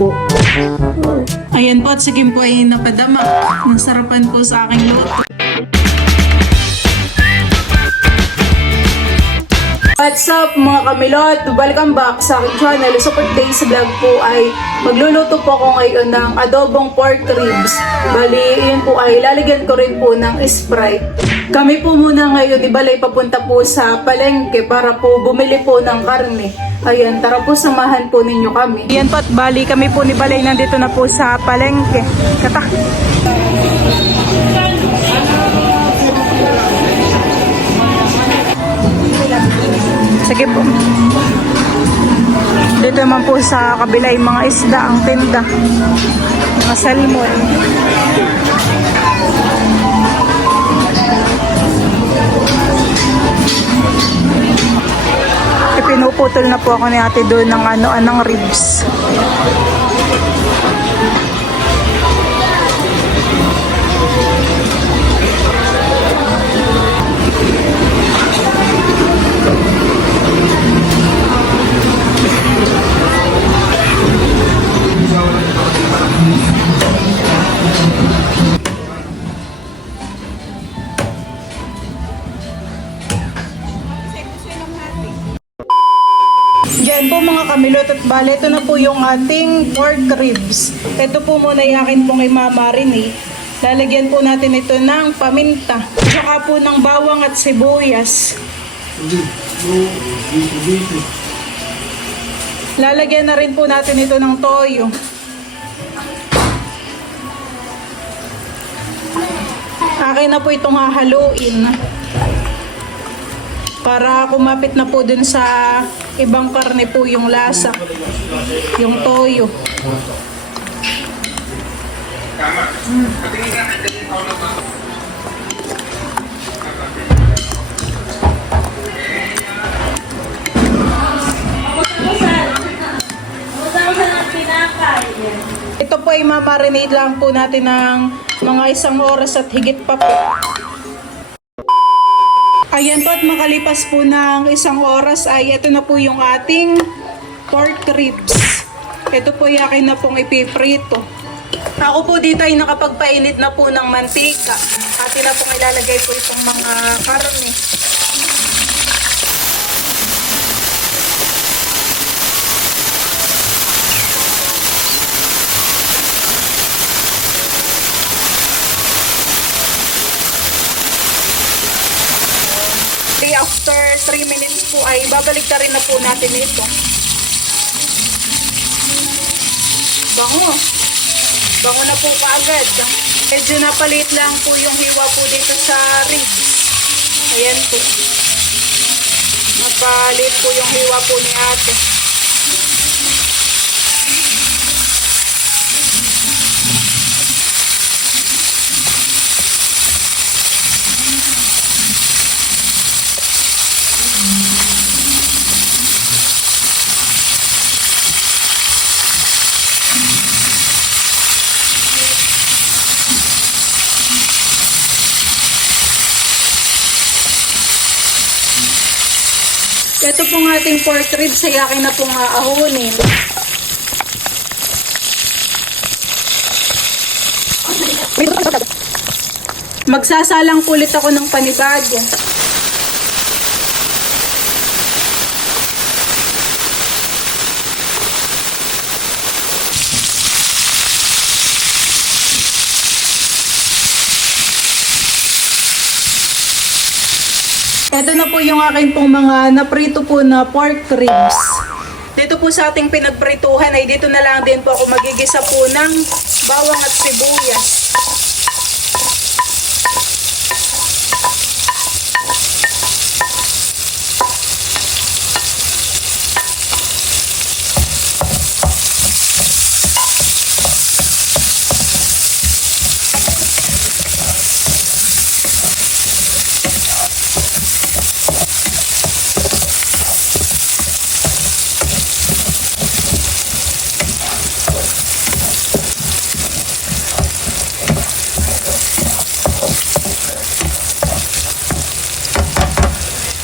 po. Ayan po at sige po ay napadama. Nasarapan po sa aking luto. What's up mga kamilot? Welcome back sa aking channel. So for today's vlog po ay magluluto po ako ngayon ng adobong pork ribs. Bali, yun po ay lalagyan ko rin po ng Sprite. Kami po muna ngayon ibalay papunta po sa palengke para po bumili po ng karne. Ayan, tara po samahan po ninyo kami. Ayan po at bali kami po ni Balay nandito na po sa palengke. Kata. Sige po. Dito naman po sa kabila yung mga isda, ang tinda. Mga salmon. Pinuputol na po ako ni ate doon ng anong ribs. Diyan po mga kamilot at bale, ito na po yung ating pork ribs. Ito po muna yung akin pong imamarinate. Lalagyan po natin ito ng paminta. Saka po ng bawang at sibuyas. Lalagyan na rin po natin ito ng toyo. Akin na po itong hahaluin. Para kumapit na po dun sa ibang karne po yung lasa, yung toyo. Ito po ay mamarinate lang po natin ng mga 1 oras at higit pa po. Ayan po at makalipas po ng 1 oras ay ito na po yung ating pork ribs. Ito po yung akin na pong ipiprito. Ako po dito ay nakapagpainit na po ng mantika. Atin na pong ilalagay po itong mga karne. After 3 minutes po ay babalik na rin na po natin ito. Bango. Bango na po kaagad. Medyo napalit lang po yung hiwa po dito sa ribs. Ayan po. Napalit po yung hiwa po ni ate. Ito pong ating pork ribs ay akin na pong aahunin. Magsasalang ulit ako ng panibago. Ito na po yung akin pong mga naprito po na pork ribs. Dito po sa ating pinagprituhan ay dito na lang din po ako magigisa po ng bawang at sibuyas.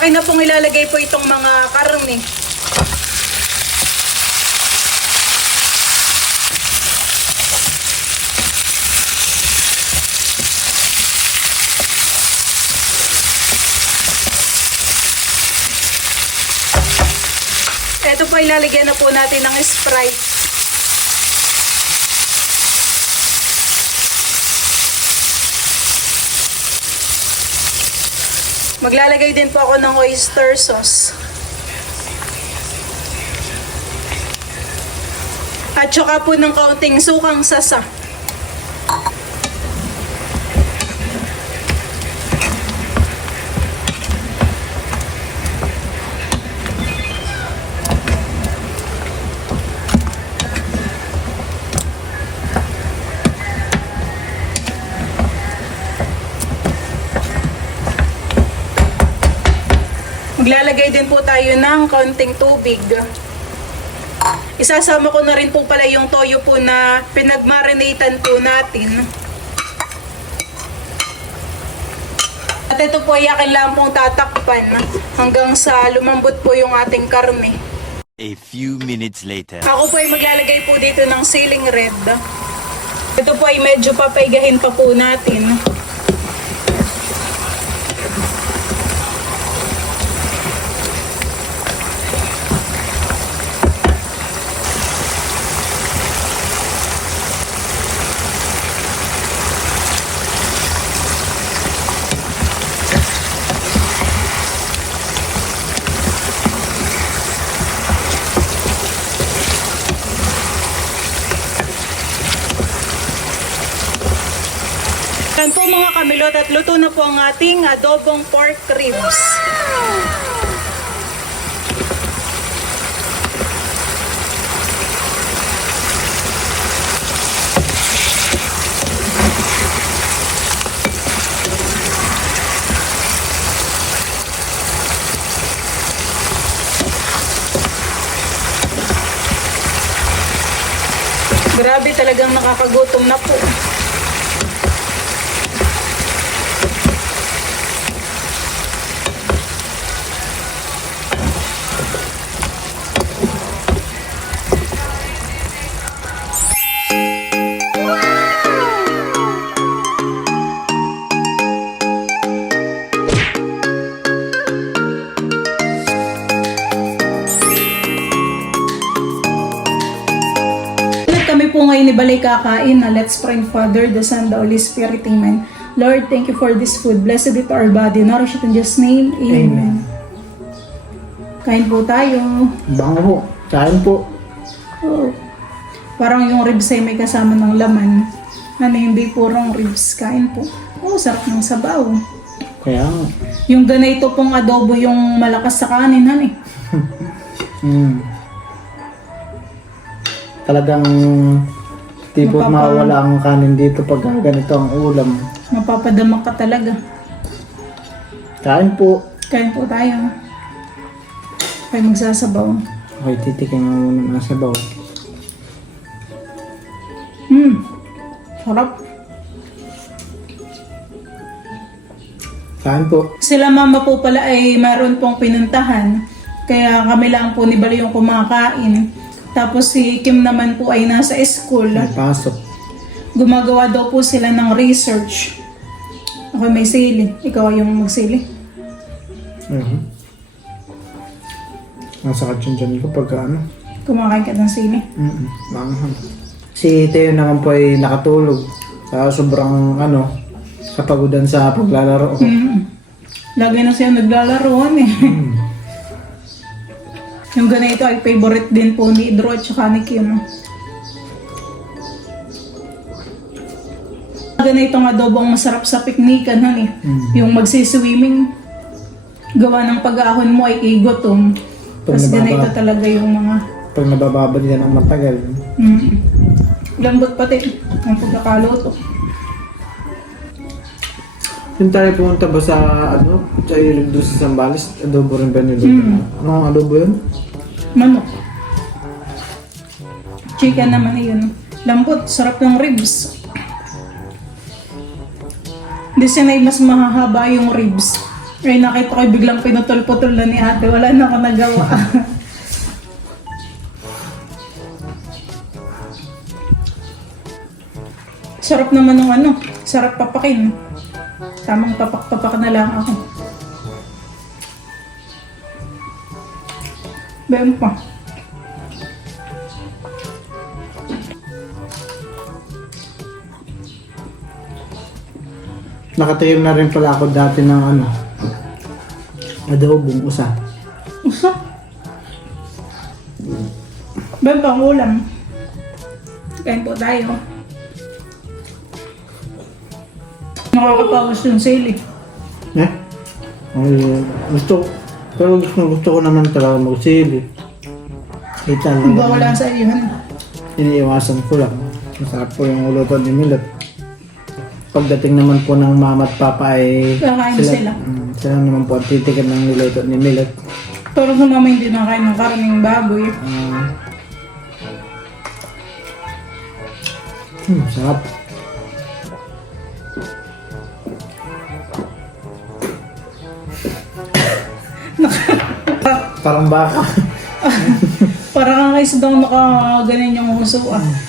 Akin na pong ilalagay po itong mga karne. Ito po ilalagyan na po natin ng Sprite. Maglalagay din po ako ng oyster sauce. At saka po ng kaunting sukang sasa. Maglalagay din po tayo ng kaunting tubig. Isasama ko na rin po pala yung toyo po na pinagmarinatan po natin. At ito po ay akin lang pong tatakpan hanggang sa lumambot po yung ating karne. A few minutes later. Ako po ay maglalagay po dito ng ceiling red. Ito po ay medyo papaigahin pa po natin. Yan po mga kamilot at luto na po ang ating adobong pork ribs. Grabe, talagang nakakagutom na po. Kami po ngayon ibalik kakain na let's pray. Father, the Son, the Holy Spirit, Amen. Lord, thank you for this food. Blessed it to our body. Nourish it in Jesus' name. Amen. Kain po tayo. Bango po. Kain po. Oh. Parang yung ribs ay may kasama ng laman. Ano, hindi purong ribs. Kain po. Oh, sarap ng sabaw. Kaya nga. Yung ganito pong adobo yung malakas sa kanin, han eh. Talagang tipo mawala ang kanin dito pag ganito ang ulam. Mapapadamak ka talaga. Kain po. Kain po tayo. Kaya magsasabaw. Okay, titikin mo muna ng sabaw. Sarap. Kain po. Sila mama po pala ay mayroon pong pinuntahan. Kaya kami lang po ni Bali yung kumakain. Tapos si Kim naman po ay nasa school. May pasok. Gumagawa daw po sila ng research. Ako may sili. Ikaw ay yung magsili. Masakit yung dyan ko pagka ano. Kumakain ka ng sili. Manghang. Si Teo naman po ay nakatulog. Kaya sobrang ano, kapagudan sa paglalaro ko. Lagi na siya naglalaroan eh. Yung ganito ay favorite din po ni Idro at saka ni Kim. Ganitong adobo ang masarap sa piknikan, han eh. Yung magsiswimming, gawa ng pag-ahon mo ay igutom. Tapos ganito talaga yung mga... Pag nabababad yan ang matagal. Lambot pati ang pagkakaluto. Yung tayo pumunta ba sa ano? Tayo doon sa Zambales, adobo rin ba nila? Anong adobo yun? Manok. Chicken naman yun. Lambot, sarap ng ribs. Hindi sinay mas mahahaba yung ribs. Ay nakita ko biglang pinutol-putol na ni ate. Wala na ako nagawa. Sarap naman ng ano. Sarap papakin. Tamang papak-papak na lang ako. Bayan pa. nakatikim na rin pala ako dati ng ano, adobong usa. Usa? Ben, pang ulam. Kain po tayo. Nakakapawas yung sili. Eh? Ay, gusto ko naman talaga magsili. Kita lang. Wala sa iyo. Iniiwasan ko lang. Masarap po yung uluto ni Milot. Pagdating naman po ng mama at papa ay Kakain sila. Sila naman po ang titikim ng niluto ni Milot. Pero sa mama hindi nakain ng karaming baboy. Sarap. Parang baka. Parang kayo daw nakaganan yung uso.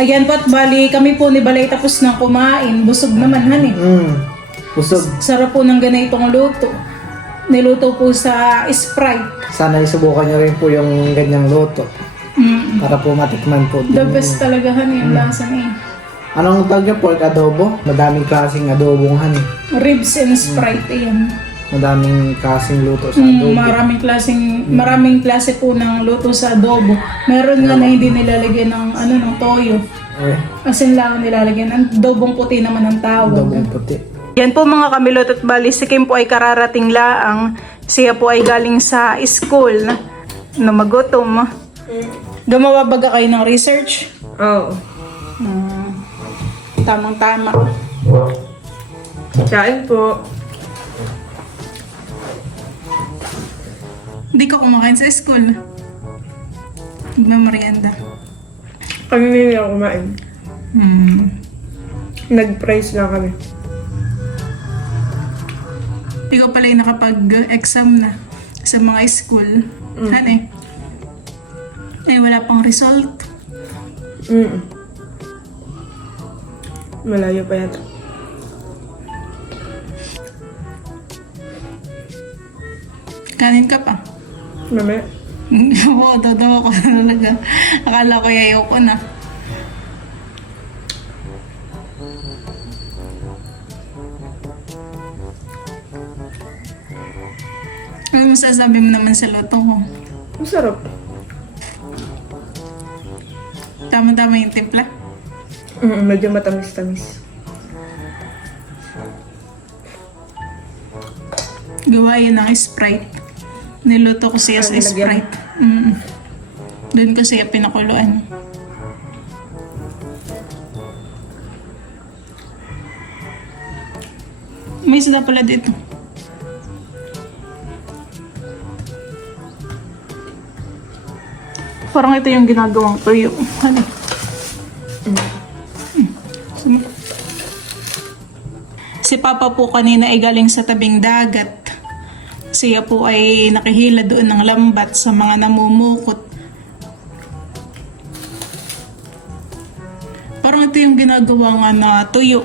Ayan po at bali kami po ni Balay tapos na kumain. Busog naman han eh. Busog. Sarap po ng ganitong luto. Niluto po sa Sprite. Sana isubukan nyo rin po yung ganyang luto. Para po matikman po. The best talaga han yung lasa niya. Anong tawag niya? Pork adobo? Madaming klaseng adobong han eh. Ribs and Sprite ayan. Madaming klaseng luto sa adobo. Maraming klase po ng luto sa adobo. Meron nga na hindi nilalagyan ng ng toyo. Asin lang nilalagyan. Ang adobong puti naman ang tawag. Adobong puti. Yan po mga kamilot at bali, si Kim po ay kararating laang. Siya po ay galing sa school na magutom. Gumawa baga kayo ng research? Oo. Tamang-tama. Kain po. Hindi ka kumakain sa school. Nagmamarianda. Kami hindi ako kumain. Nag-price lang kami. Ikaw pala yung nakapag-exam na sa mga school. Hane? Eh, wala pang result. Malayo pa yata. Kanin ka pa. Mamaya. Oo, totoo ko talaga. Akala ko yayaw ko na. Ano masasabi mo naman sa loto ko? Masarap. Tama-tama yung timpla? Medyo matamis-tamis. Gawa yun ng Sprite. Niluto ko siya sa nilagyan? Sprite. Doon ko siya pinakuluan. May isda pala dito. Parang ito yung ginagawang tuyo. Ano? Si Papa po kanina ay galing sa tabing dagat. Siya po ay nakihila doon ng lambat sa mga namumukot. Parang ito yung ginagawa nga na tuyo.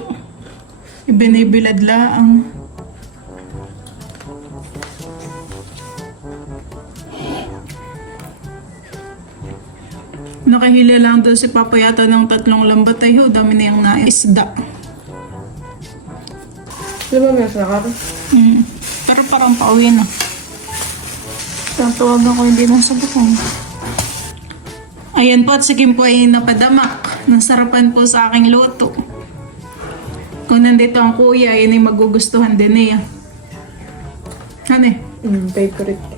Ibinibilad laang. Nakahila lang daw si Papa yata ng 3 lambat ay ho. Dami na yung naisda. Di ba may sarap? Pero parang pauwi na. Tatawagan ko hindi nasa butong. Ayan po at si Kim po ay napadamak. Nasarapan po sa aking luto. Kung nandito ang kuya, yun ay magugustuhan din niya. Ano eh? Favorite.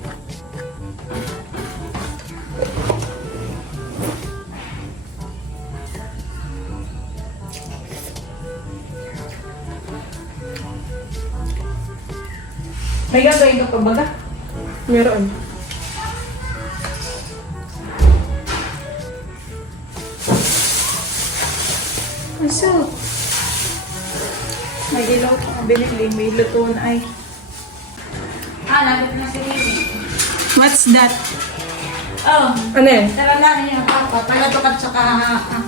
May gagawin ka pa baga? Meron. Aso? May ilaw pa binili. May luto na ay. Nandito na si Bibi. What's that? Oh, Ano yan? tara na niya papa. Palatukad sa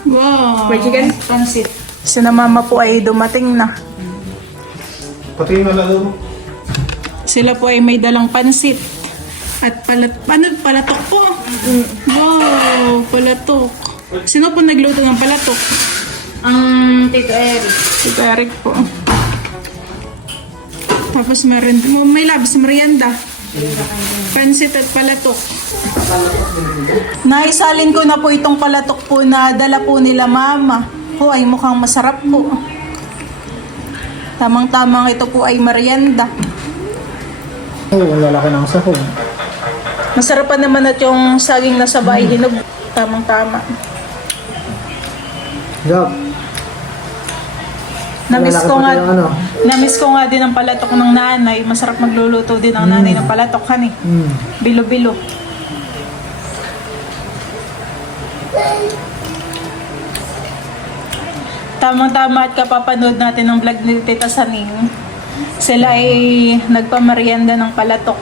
Wow! May chicken? Pansit. Si na mama po ay dumating na. Pati yung adobo. Sila po ay may dalang pansit. At palatok po. Wow, palatok. Sino po nagluto ng palatok? Ang Tito Eric. Si Eric po. Tapos meron, may labis merienda. Pansit at palatok. Naisalin ko na po itong palatok po na dala po nila mama. Po ay mukhang masarap po. Tamang-tamang ito po ay merienda. Oh, ang lalaki ng sahog. Masarap pa naman at yung saging na sabay hinog. Tamang-tama. Gab. Namiss ko nga, Lalaki pa yung ano. namiss ko nga din ang palatok ng nanay. Masarap magluluto din ang nanay ng palatok, hani. Bilo-bilo. Tamang-tama at kapapanood natin ng vlog ni Tita Saning. Sila ay nagpamerienda ng palatok.